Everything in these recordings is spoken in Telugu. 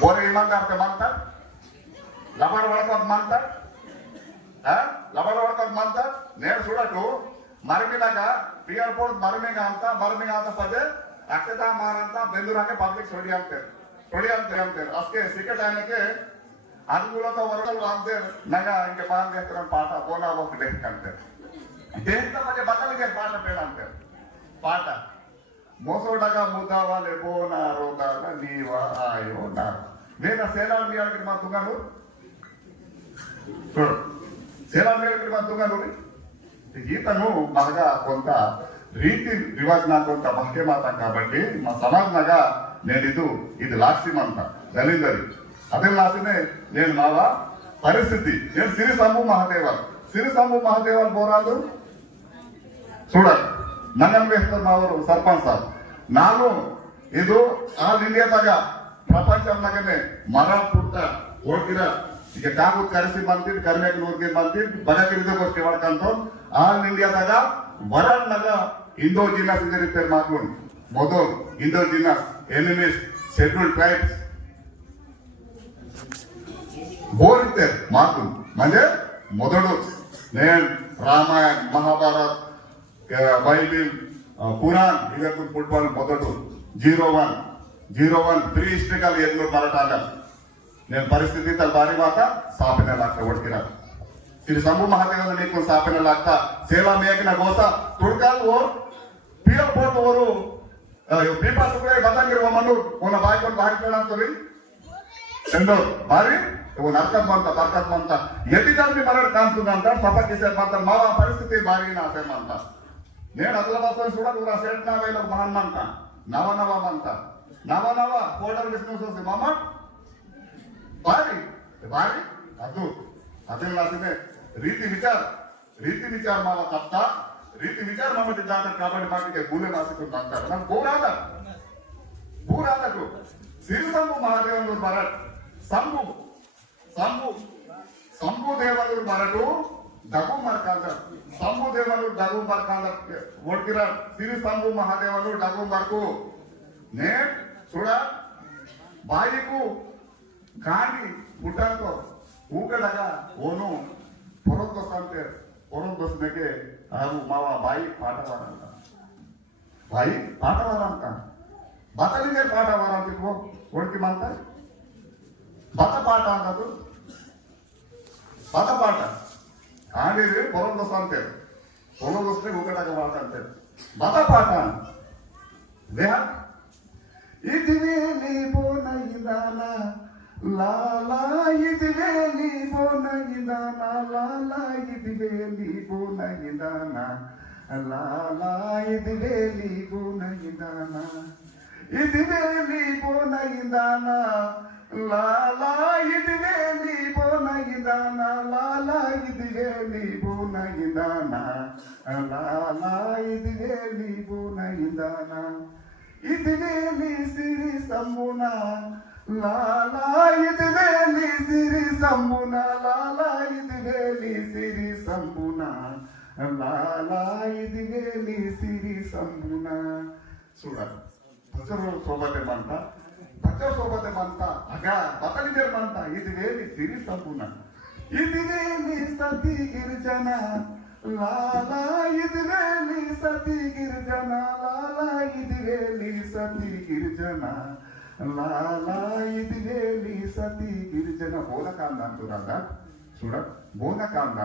बोरे ईमानदार पे मानतात लबाड वळखत मानतात हा लबाड वळखत నేను नेर सुडटू పిఆర్ పోర్ట్ మరిమిగ అంత మరిమిగ అంత పదే అక్షతా మారంత బెందూరాకే పబ్లిక్ సొడి అంతేరు సొడి అంతే అంతే అస్కే సికెట్ ఆయనకి అనుకూలత వరకు అంతే నగా ఇంకా బాగా చేస్తాం పాట బోనా ఒకటి అంతేరు దేంతో మధ్య బట్టలు పాట పేరు అంతేరు పాట మోసోడగా ముద్దావాలే బోనా రోగ నీవా ఆయో నా నేను సేలా మీయాలకి మా తుంగను చూడు సేలా మీయాలకి మా తుంగను ఈతను బాగా కొంత ರೀತಿ ರಿವಾಜ್ನ కొంత ಮಹತ್ಯಮಾತ కాబట్టి మా సమాజ్నగా నేను ಇದು ఇది లాక్ష్యమంత దళిందరి అదే లాసినే నేను మావ పరిస్థితి నేను సిరి సంభు మహాదేవల్ సిరి సంభు మహాదేవల్ పోరాదు చూడండి ನಂಗನ್ ವೇಸ್ಟರ್ ಅವರು ಸರ್ಪಂಚ್ ಸಾರ್ ನಾನು ಇದು ಆಲ್ ಇಂಡಿಯಾದಾಗ ಪ್ರಪಂಚದಾಗನೆ ಮರ ಪುಟ್ಟ ಹೋಗಿರ ಈಗ ಕಾಂಗ್ರೆಸ್ ಕರೆಸಿ ಬಂದಿದ್ದು ಕರ್ನಾಟಕನವ್ರಿಗೆ ಬಂದಿದ್ದು ಬಡಗಿರಿದ ಗೋಷ್ಠಿ ಮಾಡ್ಕಂತ. ಆಲ್ ಇಂಡಿಯಾದಾಗ ವರಲ್ನಾಗ ಇಂಡೋ ಜಿನಸ್ ಅಂತ ರಿಪೇರ್ ಮಾಡ್ಕೊಂಡು. ಮೊದಲು ಇಂಡೋರ್ ಜಿಲ್ಲಾಸ್ ಎನಿಮಿಸ್ ಶೆಡ್ಯೂಲ್ ಟ್ರೈಬ್ಸ್ ಬೋಲ್ತೆ ಮಾತು. ಮಂದೆ ಮೊದಲು ನೇಣ್ ರಾಮಾಯಣ, ಮಹಾಭಾರತ್ బైబిల్ పురాణ్ ఇవన్నీ ಫುಟ್ಬಾಲ್ ಮೊದಲು. Zero one. Zero one three historical ఎన్నో పరటాగా నేను పరిస్థితి తల భారీ మాట సాపిన లాక్ట ఒడికినా. శ్రీ సంభు మహాదేవ నీకు సాపిన లాక్క. సేవా మేకిన గోత తుడకాలు ఓ పీఆర్ పోట్ ఓరు పీపాలు బదంగిరి మమ్మను ఉన్న బాయ్కొని బాగిపోయినాడు ఎన్నో భారీ నర్కమంత బర్కమంత ఎది తరపు మరణ కాంతుందంట సపర్ చేసే మంత మా పరిస్థితి భారీ నా నేను అసలు వస్తాను చూడదు నా నా వేలకు మహమ్మంటా ನವನವ ಮಂತ ನವನವ ಫೋಲ್ಡರ್ ಬಿಸ್ನೆಸ್ ಅನ್ಸಿ ಮಾಮ? ಬಾರಿ. ಬಾರಿ? ಅದು. ಅದೆಲ್ಲ ಅದನ್ನೇ ರೀತಿ ವಿಚಾರ. ರೀತಿ ವಿಚಾರ ಮಾವ ತಪ್ಪ ರೀತಿ ವಿಚಾರ ಮಾಡ್ಬಿಟ್ಟಿದ್ದ ಅಂತ ಕಾಪಾಡಿ ಮಾಡಲಿಕ್ಕೆ ಗೂಲೆ ಮಾಸಿಕೊಂಡು ಅಂತಾರೆ. ನಮ್ ಗೋರಾದ ಭೂರಾದಕು ಸಿರಿಸಂಭು ಮಹಾದೇವನೂರು ಬರಟ್ ಸಂಭು ಸಂಭು ಸಂಭು ದೇವನೂರು ಬರಟು దగు మరకాంద సంభు దేవనూరు దగు మరకాంద ఒట్టిర సిరి సంభు మహాదేవనూరు డగు మరకు నే చూడ ಬಾಯಿಗೂ ಗಾಡಿ ಪುಟಾಕೋ ಊಕಡಗ ಓನು ಪೊರೊಂದೊಸ ಅಂತೆ ಪೊರೊಂದೊಸ್ನೆಗೆ ಹಾಗೂ ಮಾವ ಬಾಯಿ ಪಾಠವಾರ ಅಂತ ಬಾಯಿ ಪಾಠವಾರ ಅಂತ ಬತಲಿಗೆ ಪಾಠವಾರ ಅಂತ ಇಟ್ಕೋ ಒಡ್ಕಿ ಮಂತ ಬತ ಪಾಠ ಅನ್ನೋದು ಬತ ಪಾಠ పొలంలోకి అంటారు పొలం వస్తే ఒకటాక మాట్లాడతారు మత పాఠం ఇదివే నీ బోన ఇదానా లాలా ఇదివే నీ బోన ఇదానా లాలా ఇదివే నీ బోన ఇదానా లాలా ఇదివే నీ బోన ఇదానా ఇదివే నీ బోన ఇదానా లాలా ఇదివే నీ బోన లాలా ఇదివే నీ బోనయిదాన లాలా ఇదివే నీ బోనయిదాన ఇదివే నీ సిరి సమ్మున? లాలా ఇదివే నీ సిరి సమ్మున? లాలా ఇదివే నీ సిరి సమ్మున? లాలా ఇదివే నీ సిరి సమ్మున? చూడాలి. భజరు సోబతే మంట భజ సోబతే మంట అగ బతలిదే మంట ఇదివే నీ సిరి సమ్మున ఇదివే నీ సతి గిరిజన లాలా ఇదివే నీ సతి గిరిజన లాలా ఇదివే నీ సతి గిరిజన లాలా ఇదివే నీ సతి గిరిజన. బోనకాండ అంటున్నారా చూడ బోనకాండ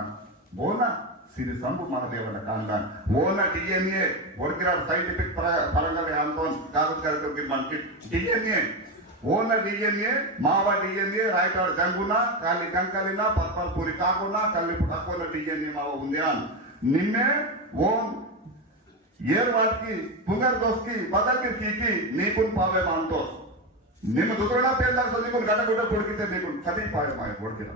బోధ ಸಿರಿ ಸಂಪು ಮಹದೇವನ ಕಾಂದಾನ್ ಓನ ಡಿಎನ್ಎ ಒರ್ಗಿರೋ ಸೈಂಟಿಫಿಕ್ ಪರಂಗವೇ ಆಂದೋನ್ ಕಾಗದ ಮಲ್ಟಿ ಡಿಎನ್ಎ ಓನ ಡಿಎನ್ಎ ಮಾವ ಡಿಎನ್ಎ ರಾಯಟವಾಡ ಗಂಗುನ ಕಾಲಿ ಕಂಕಲಿನ ಪರ್ಪಲ್ ಪುರಿ ಕಾಗುನ ಕಲ್ಲಿಪುಟ ಅಕ್ಕೋನ ಡಿಎನ್ಎ ಮಾವ ಉಂದ್ಯಾನ್ ನಿನ್ನೆ ಓಂ ಏರ್ವಾಡ್ಕಿ ಪುಗರ್ ದೋಸ್ಕಿ ಬದಕಿರ್ಕಿ ನೀಕುನ್ ಪಾವೆ ಮಾಂತೋಸ್ ನಿಮ್ಮ ದುಗುಣ ಪೇಲ್ದಾಗ ನಿಮ್ಮನ್ ಗಡಗುಡ ಕೊಡ್ಕಿದ್ದೆ ನೀಕುನ್ ಕದಿ ಪಾವೆ ಮಾಯ ಕೊಡ್ಕಿರೋ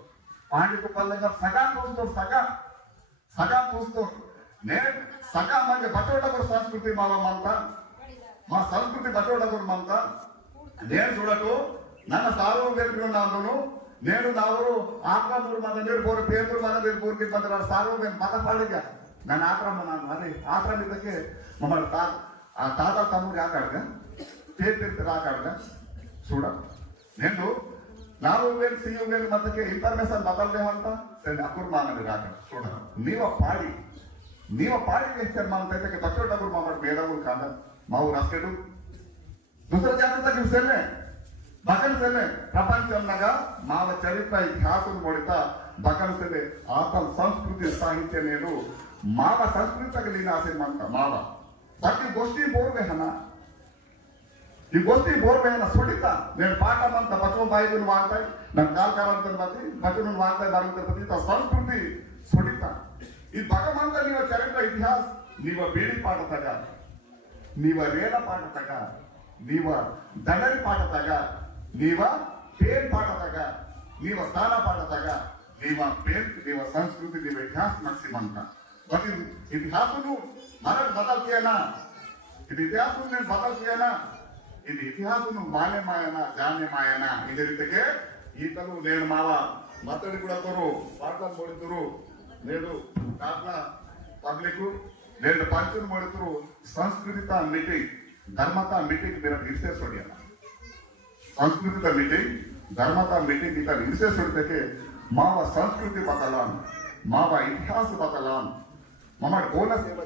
పాండిత్య పల్లంగా సగా పూస్తారు సగా సగా పూస్తారు నేను సగా మంచి బట్టోడగురు సంస్కృతి మావమ్మంతా మా సంస్కృతి బట్టోడగురు మంతా నేను చూడకు నన్ను ಸಾಲವು ಬೇರೆ నేను నా ఊరు ఆక్రమూరు మన దగ్గర పోరు పేరు మన దగ్గర పోరుకి పంతున్నారు సారు మేము మతపాడిగా నన్ను ఆక్రమణాను అది ఆక్రమితకి మమ్మల్ని తా ఆ తాత తమ్ముడు ఆకాడుగా పేరు పెరిగి రాకాడుగా. చూడ. నేను ನಾವು ಹೋಗ್ಬೇಕು ಸಿ ಹೋಗ್ಬೇಕು, ಮತ್ತೆ ಇನ್ಫಾರ್ಮೇಶನ್ ಅಂತ? ಸರಿ ಅಕುರ್ ಮಾಡಿದ್ರೆ ನಾನು ನೀವ ಪಾಡಿ ನೀವ ಪಾಡಿ ಲೆಕ್ಚರ್ ಮಾಡ್ತಾ ಇದ್ದಕ್ಕೆ ತಕ್ಷಣ ಡಬುರ್ ಮಾಡ ಬೇಡವ್ರು ಕಾಲ ಮಾವು ರಾಸ್ಕೆಡು ದುಸರ ಜಾಗೃತ ಸೆಲ್ಲೆ. ಬಕಲ್ ಸೆಲ್ಲೆ. ಪ್ರಪಂಚನಾಗ ಮಾವ ಚರಿತ್ರ ಇತಿಹಾಸ ನೋಡಿದ ಬಕಲ್ ಸೆಲ್ಲೆ. ಆತ ಸಂಸ್ಕೃತಿ ಸಾಹಿತ್ಯ ನೀರು ಮಾವ ಸಂಸ್ಕೃತಕ್ಕೆ ಲೀನ ಆಸೆ ಮಾಡ್ತ, ಮಾವ. ಪ್ರತಿ ಗೋಷ್ಠಿ ಬೋರ್ವೆ ಹಣ ಈ ಗೊತ್ತಿ ಬೋರ್ವೆಯನ್ನು ಸುಡಿತ ನೇನು ಪಾಠ ಅಂತ ಬಚವ ಬಾಯಿಗಳನ್ನು ಮಾಡ್ತಾಯಿ ನಮ್ಮ ಕಾಲ್ಕಾರ ಅಂತ ಬರ್ತಿ ಬಚವನ್ನು ಮಾಡ್ತಾ ಬರುತ್ತೆ ಬರ್ತಿದ್ದ ಸಂಸ್ಕೃತಿ ಸುಡಿತ ಈ ಭಗವಂತ ನೀವ ಚರಿತ್ರ ಇತಿಹಾಸ ನೀವ ಬೀಡಿ ಪಾಠ ತಗ ನೀವ ರೇಲ ಪಾಠ ತಗ ನೀವ ದಂಡರಿ ಪಾಠ ತಗ ನೀವ ಪೇನ್ ಪಾಠ ತಗ ನೀವ ಸ್ನಾನ ಪಾಠ ತಗ ನೀವ ಪೇನ್ ನೀವ ಸಂಸ್ಕೃತಿ ನೀವ ಇತಿಹಾಸ ನರಸಿಂಹಂತ ಬಟ್ ಇತಿಹಾಸನು ಮರಣ ಬದಲ್ತಿಯೇನಾ ಇದು ಇತಿಹಾಸ ನೀನು ಬದಲ್ತಿಯೇನಾ నేను బదల్తియన ఇది ఇతిహాసను మాన్యమాయన జాన్యమాయన ఇదే ರೀತಿಗೆ ఈతలు నేను మావ మత్తడి కూడా కొరు పాటలు మొడుతురు నేడు కాట్ల పబ్లిక్ నేను పంచులు మొడుతురు ಸಂಸ್ಕೃತಿತ ಮೀಟಿಂಗ್ ಧರ್ಮತ ಮೀಟಿಂಗ್ మీరు ನಿರ್ಸೇಸ್ ಹೊಡಿಯಲ್ಲ ಸಂಸ್ಕೃತಿತ ಮೀಟಿಂಗ್ ಧರ್ಮತ ಮೀಟಿಂಗ್ ಇತ ನಿರ್ಸೇಸ್ ಹೊಡಿತಕ್ಕೆ ಮಾವ ಸಂಸ್ಕೃತಿ ಬದಲಾನ್ ಮಾವ ಇತಿಹಾಸ ಬದಲಾನ್ ಮಮ್ಮ ಬೋನ ಸೇವಾ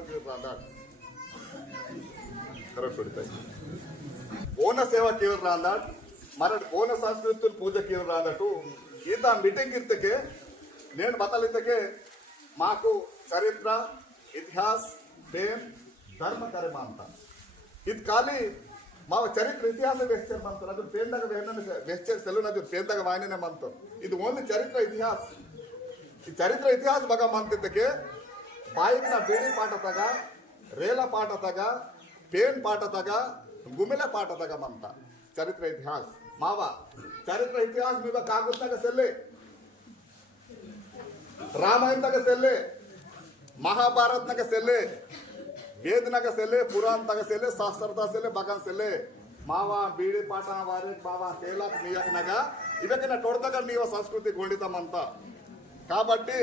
ಬೋನಸ್ ಸೇವಾ కేవరా అన్నాడు మన ಬೋನಸ್ సంస్కృతులు పూజ కేవరా అన్నట్టు ಈತ ಮೀಟಿಂಗ್ ಇರ್ತಕ್ಕೆ ನೇನು బతలితకే ಮಾಕು ಚರಿತ್ರ, ಇತಿಹಾಸ, ಪ್ರೇಮ್, ಧರ್ಮ, ಕರೆಮ ಅಂತ. ಇದು ಖಾಲಿ ಮಾವ ಚರಿತ್ರ, ಇತಿಹಾಸ ವೆಸ್ಟರ್ ಬಂತು. ಅದ್ರ ಪೇಂದಾಗ ವೆಸ್ಟರ್ ಸೆಲೂನ್ ಅದ್ರ ಪೇಂದಾಗ ವಾಯನೇ ಬಂತು. ಇದು ಒಂದು ಚರಿತ್ರ, ಇತಿಹಾಸ. ಈ ಚರಿತ್ರ, ಇತಿಹಾಸ ಬಗ ಬಂತಿದ್ದಕ್ಕೆ ಬಾಯಿನ ಬೇಡಿ ಪಾಠ ತಗ, ರೇಲ ಪಾಠ ತಗ, ಪೇನ್ ಪಾಠ ತಗ ಗುಮಿಲ ಪಾಠ ತಗಮಂತ. ಚರಿತ್ರ ಇತಿಹಾಸ. ಮಾವ, ಚರಿತ್ರ ಇತಿಹಾಸ ಮೀವ ಕಾಗುತ್ತಾಗ ಸೆಲ್ಲೆ. ರಾಮಾಯಣದಾಗ ಸೆಲ್ಲೆ. ಮಹಾಭಾರತ್ನಾಗ ಸೆಲ್ಲೆ. ವೇದನಾಗ ಸೆಲ್ಲೆ, ಪುರಾಣದಾಗ ಸೆಲ್ಲೆ, ಶಾಸ್ತ್ರದಾಗ ಸೆಲ್ಲೆ ಭಗನ್ ಸೆಲ್ಲೆ. ಮಾವ, ಬೀಡಿ ಪಾಠ, ವಾರಿ ಮಾವ ಸೇಲಾಕ್ ನೀಯಕನಾಗ ಇವಕ್ಕಿನ ಟೊಡ್ದಾಗ ನೀವ ಸಂಸ್ಕೃತಿ ಗೊಂಡಿತಮ್ಮಂತ ಕಾಬಟ್ಟಿ,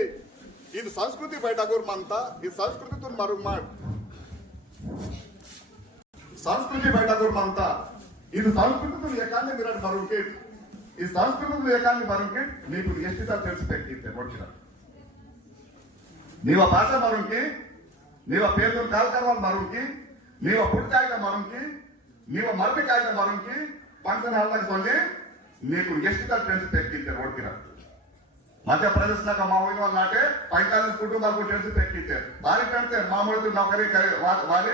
ಇದು ಸಂಸ್ಕೃತಿ బయట ಈ ಸಂಸ್ಕೃತಿ ತುಂಬ ಮರು ಮಾಡಿ. సంస్కృతి బయట కూడా అంతా. ఇది సంస్కృతులు ఏకాన్ని మీరు మరొకటి ఈ సంస్కృతులు ఏకాన్ని మరొకటి నీకు ఎష్టిత తెలిసి తెక్కితే వచ్చిన నీవ భాష మరొకటి నీవ పేరు కార్యక్రమాలు మరొకటి నీవ పుట్టాయిన మరొకటి నీవ మరపి కాయిన మరొకటి పంచన హల్లకు సొల్లి నీకు సార్ తెలిసి తెక్కితే వచ్చిన మా ఊరి వాళ్ళు నాటే పైతాలీస్ కుటుంబాలకు తెలిసి తెక్కితే. వారికి పెడితే మామూలు నౌకరీ వాలి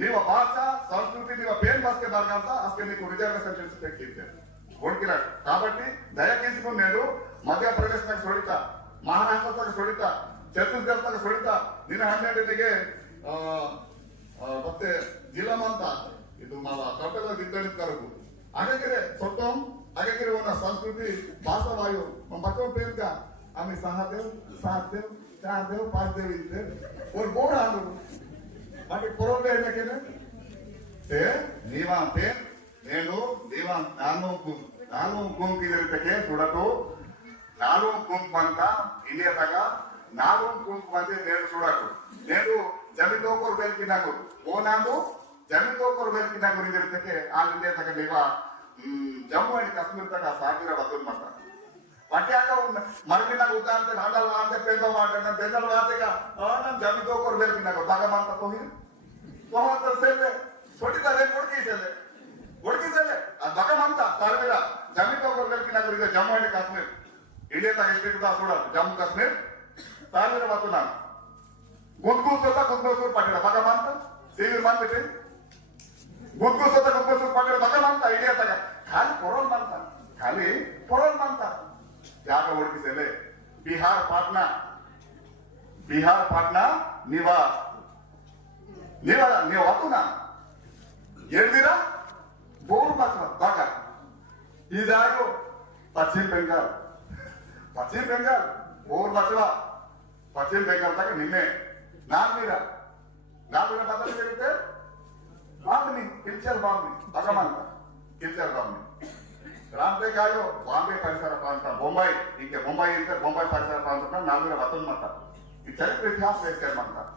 ನಿಮ್ಮ ಭಾಷಾ, ಸಂಸ್ಕೃತಿ ನಿಮ್ಮ ಪೇನ್ మార్చడానికి అంతా అసలు మీకు విద్యాభ్యాసం చేసి పెట్టింది కొడుకిరాడు ಕಾಬಟ್ಟಿ దయచేసి నేను మధ్యప్రదేశ్ నాకు సొడిత మహారాష్ట్రకు సొడిత ఛత్తీస్గఢ్ ಸೊಡಿತ ದಿನ ಹನ್ನೆರಡನೆಗೆ ಮತ್ತೆ ಜಿಲ್ಲಾ ಅಂತ ಇದು ಮಾವ ಕರ್ನಾಟಕ ವಿದ್ಯಾರ್ಥಿ ಕರಗು. ಹಾಗಾಗಿರೆ ಸೊಟ್ಟಂ ಹಾಗಾಗಿರೆ ಅವನ ಸಂಸ್ಕೃತಿ, ಭಾಷಾವಾಯು ಮಕ್ಕಳ ಪೇರ್ಗ ಆಮೇಲೆ ಸಹದೇವ್ ಸಹದೇವ್ ಸಾತ್ ದೇವ್ ಚಾರ್ ದೇವ್ ಪಾಂಚ್ ದೇವ್ ಇದ್ದೇವೆ ಅವ್ರು ಬೋರ್ಡ್ ಹಾಡು పొరవే ఏంటంటే ఏ నీవా అంటే నేను నీవా నాలుగు గు- నాలుగు గుంపు ఇద్దరికే చూడకు నాలుగు గుంపు అంతా ఇలియతగా నాలుగు గుంపు మంది నేను చూడకు నేను జమితోకరు వెలికి నాకు ఓనాను జమితోకరు వెలికి నాకు ఇద్దరికే ఆ ఇలియతగా నీవా మ్, జమ్మು అండ్ కాశ్మీర్ తగ్గ ಪಟ್ಯಾಕ ಮರಳಿನಾಗ ಉದ್ದಾಂತೆ ಹಂಡಲ್ಲ ಅಂತ ಪೇದ ಮಾಡ್ರೆ ಬೆಂದಲ್ ಮಾತೆಗ ನಾನು ಜಮಿ ತೋಕೊರ್ಬೇಕು ನಾಗ ಭಾಗ ಮಾಡ್ತಾ ಹೋಗಿ ತೋಹತ್ತ ಸೇಲೆ ಸೊಡಿತಾರೆ ಹುಡುಕಿ ಸೇಲೆ ಹುಡುಕಿ ಸೇಲೆ ಅದು ಭಾಗ ಮಾಡ್ತಾ ಸರ್ವಿಲ್ಲ ಜಮಿ ತೋಕೊರ್ಬೇಕು ನಾಗ ಈಗ ಜಮ್ಮು ಅಂಡ್ ಕಾಶ್ಮೀರ್ ಇಂಡಿಯಾದ ಹಿಸ್ಟ್ರಿ ಕೂಡ ಕೂಡ ಜಮ್ಮು ಕಾಶ್ಮೀರ್ ಸಾವಿರ ಮಾತು ನಾನು ಗುದ್ಗೂಸೋದ ಗುದ್ಗೋಸೂರ್ ಪಟ್ಟಿಡ ಭಾಗ ಮಾಡ್ತಾ ಸೀವಿರ್ ಮಾಡ್ಬಿಟ್ಟಿ ಗುದ್ಗೂಸೋದ ಗುದ್ಗೋಸೂರ್ ಪಟ್ಟಿಡ ಭಾಗ ಮಾಡ್ತಾ ಇಂಡಿಯಾದಾಗ ಖಾಲಿ ಕೊರೋನ್ ಮಾಡ್ತಾ ಖಾಲಿ ಕೊರೋನ್ ಮಾಡ್ತಾ చేపలు ఉడికిస్తేలే బీహార్ పాట్నా. బీహార్ పాట్నా నివా? నివా నీ వద్దునా ఏడుదిరా బోరు దాకా ఈ దాకు పశ్చిమ బెంగాల్. పశ్చిమ బెంగాల్ బోరు పాత్ర పశ్చిమ బెంగాల్ దాకా నిన్నే. నాకు మీద నాకు పద్ధతి చెప్తే బాబుని పిలిచారు బాగుంది. పక్కమంట పిలిచారు బాగుంది. ರಾಮ್ಪೆ ಕಾಳು ಬಾಂಬೆ ಪರಿಸರ ಪ್ರಾಂತ ಬೊಂಬೈ ಹೀಗೆ ಮುಂಬೈ ಇರುತ್ತೆ ಬೊಂಬೈ ಪರಿಸರ ಪ್ರಾಂತ ನಾಲ್ನೂರ ಹತ್ತೊಂದು ಮತ. ಈ ಚರಿತ್ರ ಇತಿಹಾಸ ವ್ಯಾಖ್ಯಾನ ಮಾಡ್ತಾರೆ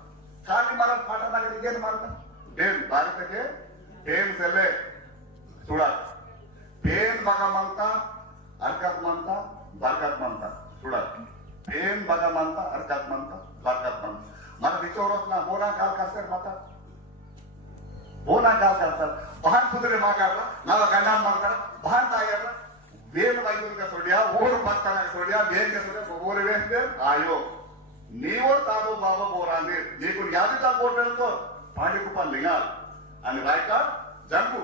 ಖಾಲಿ ಮರ ಪಾಠ ಮಾಡಿದ್ರೆ ಏನು ಮಾಡ್ತಾರೆ ಬೇನ್, ಭಾರತಕ್ಕೆ ಬೇನ್ ಸೆಲೆ ಸುಡಾಕ್ ಬೇನ್ ಮಂತ ಅರ್ಕಾತ್ಮಂತ ಬಾರ್ಕಾತ್ಮಂತ ಸುಡಾಕ್ ಬೇನ್ ಬಗಮಂತ ಅರ್ಕಾತ್ಮಂತ ಬಾರ್ಕಾತ್ಮಂತ ಮರ ಬಿಚ್ಚೋರಸ್ ನಾ ಮೂರ, ಕಾಲ್ ಕಾಸೇರ್ ಮಾತಾಡ್ತಾರೆ ಮೋನ ಕಾಲ್ ಕಾಡ್ತಾರೆ ಬಹನ್ ಕುದುರೆ ಮಾತಾಡ್ರ ನಾವ ಗಂಡ ಮಾಡ್ತಾರ ಬಹನ್ ತಾಗ್ಯಾರ వేలు వైద్యులుగా సొడియా ఊరు పక్కన సొడియా వేలు సొడియా ఊరు వేస్తే ఆయో నీవో తాను బాబా పోరాంది నీకు యాదితా కోటలతో పాడికుప్ప లింగాల్ అని రాయకాడ్ జంగు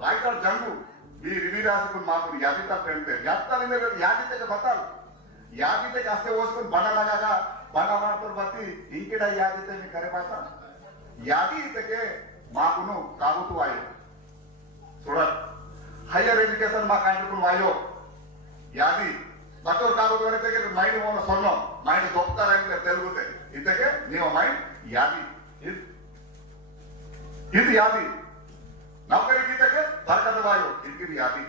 రాయకాడ్ జంగు ఈ రివిరాజుకు మాకు యాదితా పెడితే యాత్తాలు మీరు యాదితకి బతాలు యాదితకి అస్తే పోసుకుని బండలాగా బండ మాడుతున్న బట్టి ఇంకిడ యాదితే మీ కరిపాత యాది ఇతకే మాకును కాగుతూ ఆయో చూడాలి హైయర్ ఎడ్యుకేషన్ మాకు ఆయనకు వాయో యాది బట్టలు కాకపోతే దగ్గర మైండ్ ఓన సొన్నం మైండ్ దొక్కుతారంటే తెలుగుతే ఇంతకే నీవు మైండ్ యాది ఇది- ఇది యాది నౌకరి గీతకే బరకత వాయు ఇది యాది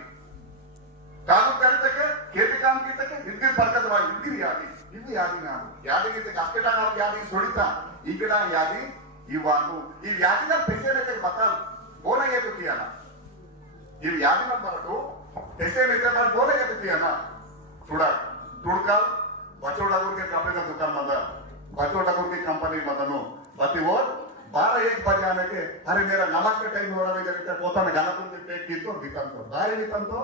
కాదు కరితకే కేతి కామ్ గీతకే ఇది బరకత వాయు ఇది యాది ఇది యాది ನಾನು ಯಾದಿ ಗೀತಕ್ಕೆ ಅಷ್ಟೇ ನಾವು ಯಾದಿ ಸೊಡಿತ ಈ ಗಿಡ ಯಾದಿ ఈ వాళ్ళు ఈ వ్యాధిగా పెంచేదైతే మతాలు బోలయ్యేది ఈ వ్యాధిగా మనకు పెంచేదైతే మనం బోలయ్యేది అన్న చూడాలి తుడకాల్ బచోడ గురికి కంపెనీ దుకాన్ మంద బచోడ గురికి కంపెనీ మందను ప్రతి ఓర్ बारह एक बजे आने के अरे मेरा नमक का टाइम हो रहा है करके पोता ने गाना तुमने पेट की तो निकल तो दारे निकल तो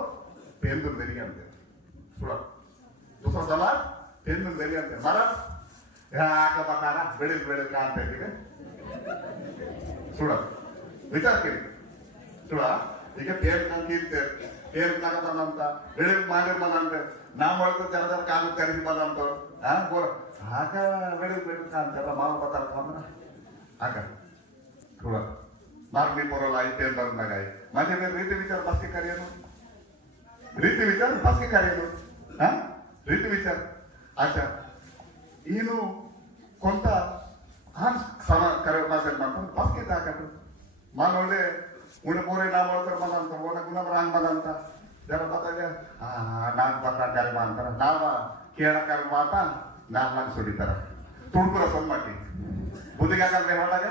पेन तो मेरी अंदर थोड़ा दूसरा सवाल पेन तो मेरी अंदर मरा यहाँ आकर बता रहा बेड़े बेड़े काम पे ठीक है सोडा ವಿಚಾರ ಕೇಳಿ. ನೋಡ ಈಗ ಪೇರ್ ನಂಗಿರ್ತೆ ಪೇರ್ ನಾಗ ಬಂದಂತ ಬೆಳೆ ಮಾಡಿರ್ ಅಂತ. ನಾ ಮಾಡಿದ ತೆರೆದ ಕಾಲು ತೆರೆದು ಬಂದಂತ ಆಗ ಬೆಳೆ ಅಂತ ಅಂತೆಲ್ಲ ಮಾವ ಬತ್ತಾರ ಬಂದ್ರ ಆಗ. ನೋಡ ನಾರ್ಮಿ ಬರೋಲ್ಲ ಐ ಪೇರ್ ಬಂದಾಗ ಆಯ್ ಮನೆ ಮೇಲೆ ರೀತಿ ವಿಚಾರ ಬಸ್ಗೆ ಕರೆಯೋದು ರೀತಿ ವಿಚಾರ ಬಸ್ಗೆ ಕರೆಯೋದು ಹಾ ರೀತಿ ವಿಚಾರ. ಆಚ ಏನು ಕೊಂತ ಹಾಂ, ಸಮ ಕರೆ ಭಾಷೆ ಮಾಡ್ಕೊಂಡು ಬಾಸ್ಕೆಟ್ ಹಾಕೋದು ಮಾಲ್ ಒಳ್ಳೆ ಉಣಪೂರೆ ನಾವು ಮಾಡ್ತಾರೆ ಮನ ಅಂತ. ಒಳ್ಳೆ ಗುಣಬ್ರ ಹಂಗೆ ಬಂದಂತ ಜನ ಬರ್ತಾರೆ ನಾನು ಬಂದ ಕರ್ಮ ಅಂತಾರೆ. ನಾವ ಕೇಳ ಕರ್ಮ ಅಂತ ನಾಲ್ಕು ಸುಡಿತಾರ ತುಡ್ಕುರ ಸೊನ್ಮಟ್ಟಿ ಬುದ್ಧಿಗೆ ಹಾಕಂದ್ರೆ ಹೊರಟಾಗ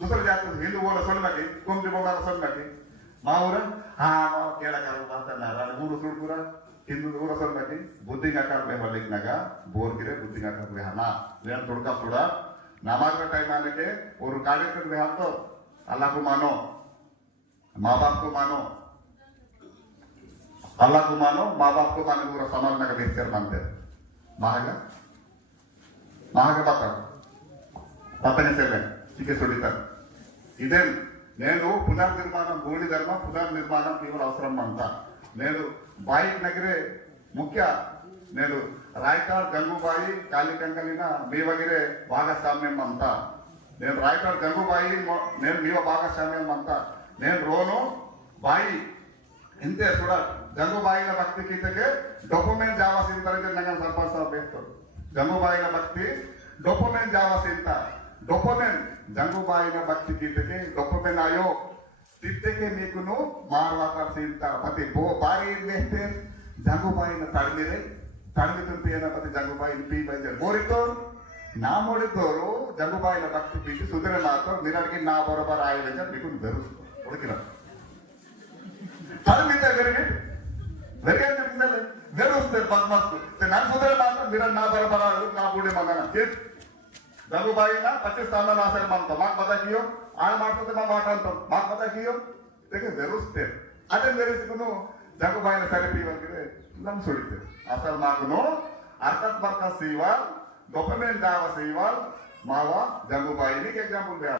ದುಸರ ಹಿಂದೂ ಊರ ಸೊನ್ಮಟ್ಟಿ ಕುಂಬಿ ಬೋಗಾರ ಸೊನ್ಮಟ್ಟಿ ಮಾವರ? ಹಾ ಮಾವ ಕೇಳ ಕರ್ಮ ಅಂತ ನಾಲ್ಕು ಮೂರು ತುಡ್ಕುರ ಹಿಂದೂ ಊರ ಸೊನ್ಮಟ್ಟಿ ಬುದ್ಧಿಗೆ ಹಾಕಂದ್ರೆ ಹೊಲಿಗ್ನಾಗ ಬೋರ್ಗಿರೆ ಬುದ್ಧಿಗೆ ಹಾಕಂದ್ರೆ ಹಣ. ಏನು ತುಡ್ಕ ಸುಡ ನಮಾಜ್ ಟೈಮ್ ಅನ್ನಕ್ಕೆ ಒಂದು ಕಾರ್ಯಕ್ರಮ ಹಾಕ್ತು ಅಲ್ಲಾಗೂ ಮಾನೋ ಮಾ ಬಾಪ್ಗೂ ಮಾನೋ ಅಲ್ಲಾಗೂ ಮಾನೋ ಮಾ ಬಾಪ್ಗೂ ಮಾನೋ ಇವರ ಸಮಾಜನಾಗ ನಿಲ್ತಾರೆ ಬಂತೆ ಮಹಾಗ ಮಹಾಗ ಪಾತ್ರ పక్కన సెల్లె చికే సుడితారు ఇదే నేను పునర్నిర్మాణం భూమి ధర్మ పునర్నిర్మాణం తీవ్ర అవసరం అంతా నేను బాయి నగరే ముఖ్య నేను రాయకాడ్ గంగుబాయి కాళికంగలిన మీ వగిరే భాగస్వామ్యం అంతా నేను రాయకాడ్ గంగుబాయి మొ- నేను మీవ భాగస్వామ్యం అంతా నేను రోను బాయి ఇంతే చూడ గంగుబాయిల భక్తి గీతకే డొక్యుమెంట్ జావాసింత ನಂಗೆ ಸರ್ಪಂಚ್ ಸಾಹೇಬ್ ಬೇಕು ಗಂಗುಬಾಯಿನ ಭಕ್ತಿ ಡೊಪಮೆನ್ ಜಾವಾಸಿಂತ ಡೊಪಮೆನ್ ಗಂಗುಬಾಯಿನ ಭಕ್ತಿ ಗೀತೆಗೆ ಡೊಪಮೆನ್ ಆಯೋ ತಿದ್ದಕ್ಕೆ ನೀಕುನು ಮಾರ್ವಾಕರ್ಸಿಂತ ಮತ್ತೆ ಬೋ ಬಾರಿ ಇರ್ಬೇಕೆ ಜಂಗುಬಾಯಿನ ತಡೆದಿದೆ ಸಂಘದಿಂದ ಮತ್ತೆ ಜಂಗುಬಾಯಿ ಪಿ ಬಂದೆ ಗೋರಿತೋ ನಾ ಮೋಡಿದ್ದವರು ಜಂಗುಬಾಯಿನ ಭಕ್ತಿ ಬಿಟ್ಟು ಸುಧೀರ ಮಾತು ಮಿರರ್ಗೆ ನಾ ಬರೋಬರ ಆಗಿದೆ ಅಂತ ಬಿಟ್ಟು ಧರಿಸ್ತು ಹುಡುಕಿರ ತರಮಿದ್ದ ವೆರಿಗೆ ವೆರಿಗೆ ಅಂತ ಬಿದ್ದಲ್ಲ ಧರಿಸ್ತಾರೆ ಬದ್ಮಾಸ್ತು ನಾನು ಸುಧೀರ ಮಾತು ಮಿರರ್ ನಾ ಬರೋಬರ ಆಗಿದೆ ನಾ ಬೂಡಿ ಮಗನ ಜಂಗುಬಾಯಿನ ಪಚ್ಚಿ ಸ್ಥಾನ ನಾಸರ ಮಾಡ್ತ ಮಾಕ್ ಬದಾಕಿಯೋ ಆ ಮಾಡ್ತದೆ ಮಾ ಮಾಟ ಅಂತ ಮಾಕ್ ಬದಾಕಿಯೋ ಧರಿಸ್ತೇವೆ ಅದನ್ನ ಧರಿಸಿಕೊಂಡು जग बैल सलम सुड़ते असल अर्थ सीवा डॉक्यूमेंट दावा सीवा मावा जग बैल एग्जापल